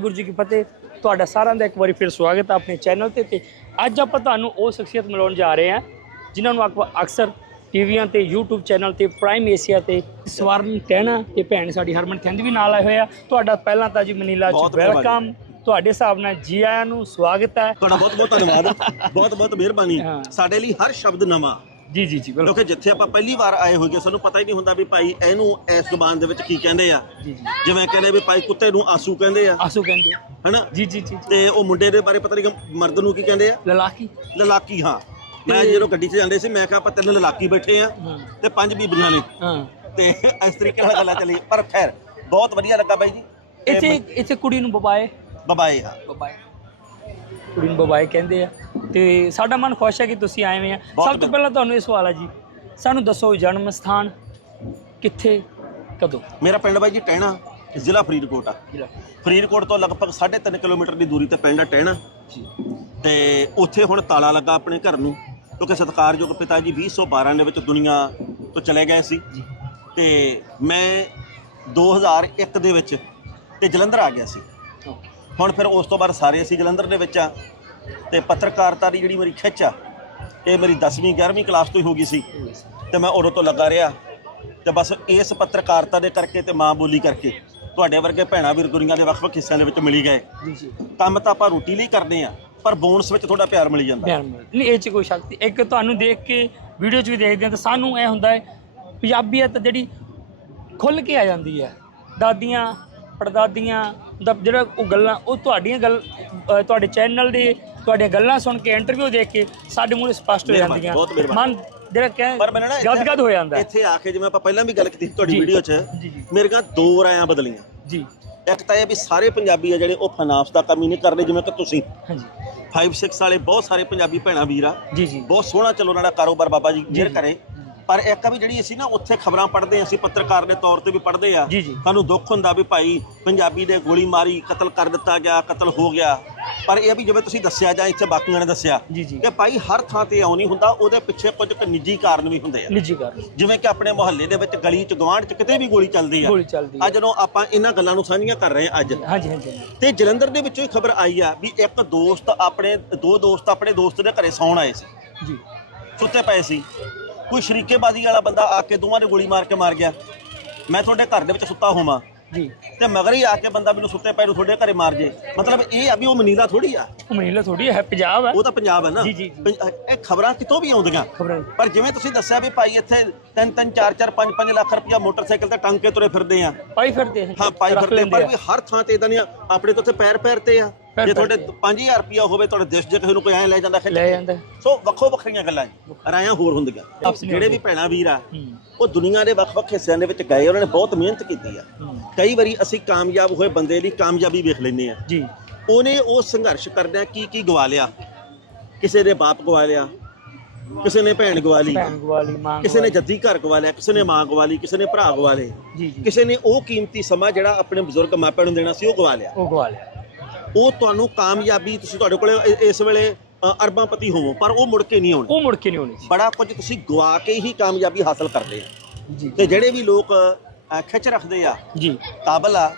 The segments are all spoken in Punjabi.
ਗੁਰੂ ਜੀ ਕੀ ਫਤਿਹ। ਤੁਹਾਡਾ ਸਾਰਿਆਂ ਦਾ ਇੱਕ ਵਾਰੀ ਫਿਰ ਸਵਾਗਤ ਹੈ ਆਪਣੇ ਚੈਨਲ ਤੇ ਤੇ ਅੱਜ ਆਪਾਂ ਤੁਹਾਨੂੰ ਉਹ ਸ਼ਖਸੀਅਤ ਮਿਲਾਉਣ ਜਾ ਰਹੇ ਹਾਂ ਜਿਨ੍ਹਾਂ ਨੂੰ ਆਪਾਂ ਅਕਸਰ ਟੀਵੀਆਂ ਤੇ YouTube ਚੈਨਲ ਤੇ ਪ੍ਰਾਈਮ ਏਸ਼ੀਆ ਤੇ ਸਵਰਨ ਟਹਿਣਾ ਤੇ ਭੈਣ ਸਾਡੀ ਹਰਮਨ ਥਿੰਦ ਵੀ ਨਾਲ ਆਏ ਹੋਏ ਆ। ਤੁਹਾਡਾ ਪਹਿਲਾਂ ਤਾਂ ਜੀ ਮਨੀਲਾ ਚ ਮਿਹਰਬਾਨੀ। ਵੈਲਕਮ ਤੁਹਾਡੇ ਹਿਸਾਬ ਨਾਲ ਜੀ ਆਇਆਂ ਨੂੰ ਸਵਾਗਤ ਹੈ ਤੁਹਾਡਾ ਬਹੁਤ ਬਹੁਤ ਧੰਨਵਾਦ। ਬਹੁਤ ਬਹੁਤ ਮਿਹਰਬਾਨੀ। ਸਾਡੇ ਲਈ ਹਰ ਸ਼ਬਦ ਨਵਾਂ। ਜੀ ਜੀ ਜੀ ਬਿਲਕੁਲ। ਕਿਉਂਕਿ ਜਿੱਥੇ ਆਪਾਂ ਪਹਿਲੀ ਵਾਰ ਆਏ ਹੋਈਏ ਸਾਨੂੰ ਪਤਾ ਹੀ ਨਹੀਂ ਹੁੰਦਾ ਵੀ ਭਾਈ ਇਹਨੂੰ ਇਸ ਜ਼ੁਬਾਨ ਦੇ ਵਿੱਚ ਕੀ ਕਹਿੰਦੇ ਆ। ਜਿਵੇਂ ਕਹਿੰਦੇ ਵੀ ਭਾਈ ਕੁੱਤੇ ਨੂੰ ਆਸੂ ਕਹਿੰਦੇ ਆ। ਆਸੂ ਕਹਿੰਦੇ। ਹਨਾ? ਜੀ ਜੀ ਜੀ ਤੇ ਉਹ ਮੁੰਡੇ ਦੇ ਬਾਰੇ ਪਤਾ ਨਹੀਂ ਮਰਦ ਨੂੰ ਕੀ ਕਹਿੰਦੇ ਆ? ਲਲਾਕੀ। ਲਲਾਕੀ ਹਾਂ। ਮੈਂ ਜਦੋਂ ਗੱਡੀ 'ਚ ਜਾਂਦੇ ਸੀ ਮੈਂ ਕਿਹਾ ਆਪਾਂ ਤਿੰਨ ਲਲਾਕੀ ਬੈਠੇ ਆ ਹਾਂ। ਤੇ ਪੰਜ ਬੀਬੀਆਂ ਨੇ। ਹਾਂ। ਤੇ ਇਸ ਤਰੀਕੇ ਨਾਲ ਗੱਲਾਂ ਚੱਲੀ ਪਰ ਖੈਰ ਬਹੁਤ ਵਧੀਆ ਲੱਗਾ ਬਾਈ ਜੀ। ਇੱਥੇ ਇੱਥੇ ਕੁੜੀ ਨੂੰ ਬਬਾਏ। ਬਬਾਏ ਆ ਬਬਾਏ। ਕੁੜੀ ਨੂੰ ਬਬਾਏ ਕਹਿੰਦੇ ਆ। ਤੇ ਸਾਡਾ ਮਨ ਖੁਸ਼ ਹੈ ਕਿ ਤੁਸੀਂ ਆਏ ਹੋਏ ਆ। ਸਭ ਤੋਂ ਪਹਿਲਾਂ ਤੁਹਾਨੂੰ ਇਹ ਸਵਾਲ ਹੈ ਜੀ ਸਾਨੂੰ ਦੱਸੋ ਜਨਮ ਸਥਾਨ ਕਿੱਥੇ ਕਦੋਂ? ਮੇਰਾ ਪਿੰਡ ਬਾਈ ਜੀ ਟਹਿਣਾ ਜ਼ਿਲ੍ਹਾ ਫਰੀਦਕੋਟ ਆ। ਫਰੀਦਕੋਟ ਤੋਂ ਲਗਭਗ 3.5 ਕਿਲੋਮੀਟਰ ਦੀ ਦੂਰੀ ਤੇ ਪਿੰਡ ਆ ਟਹਿਣਾ। ਜੀ। ਤੇ ਉੱਥੇ ਹੁਣ ਤਾਲਾ ਲੱਗਾ ਆਪਣੇ ਘਰ ਨੂੰ ਕਿਉਂਕਿ ਸਤਿਕਾਰਯੋਗ ਪਿਤਾ ਜੀ 2012 ਦੇ ਵਿੱਚ ਦੁਨੀਆ ਤੋਂ ਚਲੇ ਗਏ ਸੀ। ਤੇ ਮੈਂ 2001 ਦੇ ਵਿੱਚ ਤੇ ਜਲੰਧਰ ਆ ਗਿਆ ਸੀ। ਹੁਣ ਫਿਰ ਉਸ ਤੋਂ ਬਾਅਦ ਸਾਰੇ ਅਸੀਂ ਜਲੰਧਰ ਦੇ ਵਿੱਚ ਆ। ਤੇ ਪੱਤਰਕਾਰਤਾ ਦੀ ਜਿਹੜੀ ਮੇਰੀ ਖਿੱਚ ਆ ਇਹ ਮੇਰੀ 10ਵੀਂ 11ਵੀਂ ਕਲਾਸ ਤੋਂ ਹੀ ਹੋ ਗਈ ਸੀ ਤੇ ਮੈਂ ਉਦੋਂ ਤੋਂ ਲੱਗਾ ਰਿਹਾ ਤੇ ਬਸ ਇਸ ਪੱਤਰਕਾਰਤਾ ਦੇ ਕਰਕੇ ਤੇ ਮਾਂ ਬੋਲੀ ਕਰਕੇ ਤੁਹਾਡੇ ਵਰਗੇ ਭੈਣਾਂ ਵੀਰ ਦੁਨੀਆ ਦੇ ਵੱਖ-ਵੱਖ ਹਿੱਸਿਆਂ ਦੇ ਵਿੱਚ ਮਿਲੀ ਗਏ। ਕੰਮ ਤਾਂ ਆਪਾਂ ਰੋਟੀ ਲਈ ਕਰਦੇ ਆ ਪਰ ਬੋਨਸ ਵਿੱਚ ਥੋੜਾ ਪਿਆਰ ਮਿਲ ਜਾਂਦਾ। ਨਹੀਂ ਇਹ ਚ ਕੋਈ ਸ਼ਕਤੀ ਇੱਕ ਤੁਹਾਨੂੰ ਦੇਖ ਕੇ ਵੀਡੀਓ ਚ ਵੀ ਦੇਖਦੇ ਹਾਂ ਤਾਂ ਸਾਨੂੰ ਇਹ ਹੁੰਦਾ ਹੈ ਪੰਜਾਬੀਅਤ ਜਿਹੜੀ ਖੁੱਲ ਕੇ ਆ ਜਾਂਦੀ ਹੈ। ਦਾਦੀਆਂ ਪੜਦਾਦੀਆਂ ਦਾ ਜਿਹੜਾ ਉਹ ਗੱਲਾਂ ਉਹ ਤੁਹਾਡੀਆਂ ਗੱਲ ਤੁਹਾਡੇ ਚੈਨਲ ਦੇ ਤੁਹਾਡੀਆਂ ਗੱਲਾਂ ਸੁਣ ਕੇ ਇੰਟਰਵਿਊ ਦੇਖ ਕੇ ਸਾਡੇ ਮੂਹਰੇ ਸਪਸ਼ਟ ਹੋ ਜਾਂਦੀਆਂ। ਮਨ ਜਿਹੜਾ ਕਹਿ ਪਰ ਮੈਨੂੰ ਨਾ ਇੱਥੇ- ਗਦਗਦ ਹੋ ਜਾਂਦਾ। ਇੱਥੇ ਆ ਕੇ ਜਿਵੇਂ ਆਪਾਂ ਪਹਿਲਾਂ ਵੀ ਗੱਲ ਕੀਤੀ ਤੁਹਾਡੀ। ਵੀਡੀਓ 'ਚ ਜੀ। ਮੇਰੀਆਂ ਦੋ ਰਾਇਆਂ ਬਦਲੀਆਂ ਜੀ ਇੱਕ ਤਾਂ ਇਹ ਵੀ ਸਾਰੇ ਪੰਜਾਬੀ ਆ ਜਿਹੜੇ ਉਹ ਫਾਈਨਾਂਸ ਦਾ ਕੰਮ ਹੀ ਨਹੀਂ ਕਰਦੇ ਜਿਵੇਂ ਕਿ ਤੁਸੀਂ ਹਾਂਜੀ 5 6 ਵਾਲੇ ਬਹੁਤ ਸਾਰੇ ਪੰਜਾਬੀ ਭੈਣਾਂ ਵੀਰ ਆ ਜੀ ਜੀ ਬਹੁਤ ਸੋਹਣਾ ਚੱਲੋ ਉਹਨਾਂ ਦਾ ਕਾਰੋਬਾਰ ਬਾਬਾ ਜੀ ਜੇਰ। ਕਰੇ ਪਰ ਇੱਕ ਆ ਵੀ ਜਿਹੜੀ ਅਸੀਂ ਨਾ ਉੱਥੇ ਖਬਰਾਂ ਪੜ੍ਹਦੇ ਹਾਂ ਅਸੀਂ ਪੱਤਰਕਾਰ ਦੇ ਤੌਰ ਤੇ ਵੀ ਪੜ੍ਹਦੇ ਆ। ਸਾਨੂੰ ਦੁੱਖ ਹੁੰਦਾ ਵੀ ਭਾਈ ਪੰਜਾਬੀ ਦੇ ਗੋਲੀ ਮਾਰੀ ਕਤਲ ਕਰ ਦਿੱਤਾ ਗਿਆ ਕਤਲ ਹੋ ਗਿਆ ਪਰ ਇਹ ਵੀ ਜਿਵੇਂ ਤੁਸੀਂ ਦੱਸਿਆ ਜਾਂ ਇੱਥੇ ਬਾਕੀਆਂ ਨੇ ਦੱਸਿਆ ਜੀ, ਜੀ। ਕਿ ਭਾਈ ਹਰ ਥਾਂ ਤੇ ਆਉ ਨਹੀਂ ਹੁੰਦਾ ਉਹਦੇ ਪਿੱਛੇ ਕੁਝ ਕੁ ਨਿੱਜੀ ਕਾਰਨ ਵੀ ਹੁੰਦੇ ਆ। ਨਿੱਜੀ ਕਰ ਜਿਵੇਂ ਕਿ ਆਪਣੇ ਮੁਹੱਲੇ ਦੇ ਵਿੱਚ ਗਲੀ 'ਚ ਗਵਾਂਢ 'ਚ ਕਿਤੇ ਵੀ ਗੋਲੀ ਚੱਲਦੀ ਆ। ਗੋਲੀ ਚੱਲਦੀ ਅੱਜ ਜਦੋਂ ਆਪਾਂ ਇਹਨਾਂ ਗੱਲਾਂ ਨੂੰ ਸਾਂਝੀਆਂ ਕਰ ਰਹੇ ਹਾਂ ਅੱਜ। ਹਾਂਜੀ ਹਾਂਜੀ ਹਾਂਜੀ। ਤੇ ਜਲੰਧਰ ਦੇ ਵਿੱਚੋਂ ਹੀ ਖਬਰ ਆਈ ਆ ਵੀ ਇੱਕ ਦੋਸਤ ਆਪਣੇ ਦੋ ਦੋਸਤ ਆਪਣੇ ਦੋਸਤ ਦੇ ਘਰੇ ਸੌਣ ਆਏ ਸੀ। ਜੀ। ਸੁੱਤੇ ਪਏ ਸੀ। ਕੋਈ ਸ਼ਰੀਕੇਬਾਜ਼ੀ ਵਾਲਾ ਬੰਦਾ ਆ ਕੇ ਦੋਵਾਂ ਨੇ ਗੋਲੀ ਮਾਰ ਕੇ ਮਾਰ ਗਿਆ। ਮੈਂ ਤੁਹਾਡੇ ਘਰ ਦੇ ਵਿੱਚ ਸੁੱਤਾ ਹੋਵਾਂ। ਜੀ। ਤੇ ਮਗਰ ਹੀ ਆ ਕੇ ਬੰਦਾ ਮੈਨੂੰ ਸੁੱਤੇ ਪਏ ਨੂੰ ਤੁਹਾਡੇ ਘਰੇ ਮਾਰ ਜੇ। ਮਤਲਬ ਇਹ ਆ ਵੀ ਉਹ ਮਨੀਲਾ ਥੋੜੀ ਆ। ਮਹੀਲਾ ਥੋੜੀ ਹੈ ਪੰਜਾਬ ਹੈ ਉਹ ਤਾਂ ਪੰਜਾਬ ਹੈ ਨਾ। ਜੀ, ਜੀ, ਜੀ। ਪੰਜ- ਇਹ ਖਬਰਾਂ ਕਿਤੋਂ ਵੀ ਆਉਂਦੀਆਂ? ਖਬਰਾਂ। ਪਰ ਜਿਵੇਂ ਤੁਸੀਂ ਦੱਸਿਆ ਵੀ ਭਾਈ ਇੱਥੇ 3 3 4 4 5 5 ਲੱਖ ਰੁਪਇਆ ਮੋਟਰਸਾਈਕਲ ਤੇ ਟੰਗ ਕੇ ਤੁਰੇ ਫਿਰਦੇ ਆ। ਪਾਈ ਫਿਰਦੇ ਹਾਂ ਪਾਈ ਰੱਖ ਫਿਰਦੇ ਲੈਂਦੇ ਪਰ ਆ। ਵੀ ਹਰ ਥਾਂ ਤੇ ਇਦਾਂ ਦੀਆਂ ਆਪਣੇ ਤੋਂ ਉੱਥੇ ਪੈਰ ਪੈਰ ਤੇ ਆ। ਪੈਰ ਜੇ ਪੈਰ ਤੁਹਾਡੇ ਤੇ। 5000 ਰੁਪਇਆ ਹੋਵੇ ਤੁਹਾਡੇ ਦੇਸ਼ ਜੇ ਕਿਸੇ ਨੂੰ ਕੋਈ ਐਂ ਲੈ ਜਾਂਦਾ ਖਿੱਚ ਲੈ ਕੇ। ਜਾਂਦਾ। ਸੋ ਵੱਖੋ ਵੱਖਰੀਆਂ ਗੱਲਾਂ ਜੀ। ਰਾਇਆਂ ਹੋਰ ਹੁੰਦੀਆਂ। ਜਿਹੜੇ ਵੀ ਭੈਣਾਂ ਵੀਰ ਆ ਹੂੰ। ਉਹ ਦੁਨੀਆ ਦੇ ਵੱਖ-ਵੱਖ ਹਿੱਸਿਆਂ ਦੇ ਵਿੱਚ ਗਏ ਉਹਨਾਂ ਨੇ ਬਹੁਤ ਮਿਹਨਤ ਕੀਤੀ ਆ। ਹੂੰ। ਕਈ ਵਾਰੀ ਅਸੀਂ ਕਾਮਯਾਬ ਹੋਏ ਬੰਦੇ ਦੀ ਕਾਮਯਾਬੀ ਵੇਖ ਲੈਂਦੇ ਆ ਜੀ। ਉਹਨੇ ਉਹ ਸੰਘਰਸ਼ ਕਰਦਿਆਂ ਕੀ ਕੀ ਗਵਾ ਲਿਆ? ਕਿਸੇ ਦੇ ਬਾਪ ਗਵਾ ਲਿਆ ਕਿਸੇ ਨੇ ਭੈਣ ਗਵਾ ਲਈ ਭੈਣ ਗਵਾਲੀ ਮਾਂ ਕਿਸੇ ਨੇ ਜੱਦੀ ਘਰ ਗਵਾ ਲਿਆ ਕਿਸੇ ਨੇ ਮਾਂ ਗਵਾ ਲਈ ਕਿਸੇ ਨੇ ਭਰਾ ਗਵਾ ਲਏ। ਜੀ ਜੀ। ਕਿਸੇ ਨੇ ਉਹ ਕੀਮਤੀ ਸਮਾਂ ਜਿਹੜਾ ਆਪਣੇ ਬਜ਼ੁਰਗ ਮਾਪਿਆਂ ਨੂੰ ਦੇਣਾ ਸੀ ਉਹ ਗਵਾ ਲਿਆ। ਉਹ ਗਵਾ ਲਿਆ। ਉਹ ਤੁਹਾਨੂੰ ਕਾਮਯਾਬੀ ਤੁਸੀਂ ਤੁਹਾਡੇ ਕੋਲੇ ਇ- ਇਸ ਵੇਲੇ ਅ, ਅਰਬਾਂਪਤੀ ਹੋਵੋ ਪਰ ਉਹ ਮੁੜ ਕੇ ਨਹੀਂ ਆਉਣੀ। ਉਹ ਮੁੜ ਕੇ ਨਹੀਂ ਹੋਣੀ ਬੜਾ ਕੁਝ ਤੁਸੀਂ ਗਵਾ ਕੇ ਹੀ ਕਾਮਯਾਬੀ ਹਾਸਲ ਕਰਦੇ ਆ। ਜੀ। ਤੇ ਜਿਹੜੇ ਵੀ ਲੋਕ ਅ, ਖਿੱਚ ਰੱਖਦੇ ਆ। ਜੀ। ਕਾਬਲ ਆ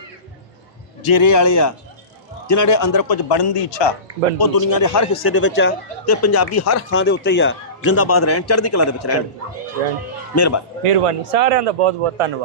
ਜੇਰੇ ਵਾਲੇ ਆ ਜਿਨ੍ਹਾਂ ਦੇ ਅੰਦਰ ਕੁਝ ਬਣਨ ਦੀ ਇੱਛਾ ਬਣਨ ਦੀ ਉਹ ਦੁਨੀਆ ਦੇ ਹਰ ਹਿੱਸੇ ਦੇ ਵਿੱਚ ਆ ਤੇ ਪੰਜਾਬੀ ਹਰ ਥਾਂ ਦੇ ਉੱਤੇ ਹੀ ਆ। ਜਿੰਦਾਬਾਦ ਰਹਿਣ ਚੜ੍ਹਦੀ ਕਲਾ ਦੇ ਵਿੱਚ ਰਹਿਣ। ਮਿਹਰਬਾਨੀ। ਮਿਹਰਬਾਨੀ। ਸਾਰਿਆਂ ਦਾ ਬਹੁਤ ਬਹੁਤ ਧੰਨਵਾਦ।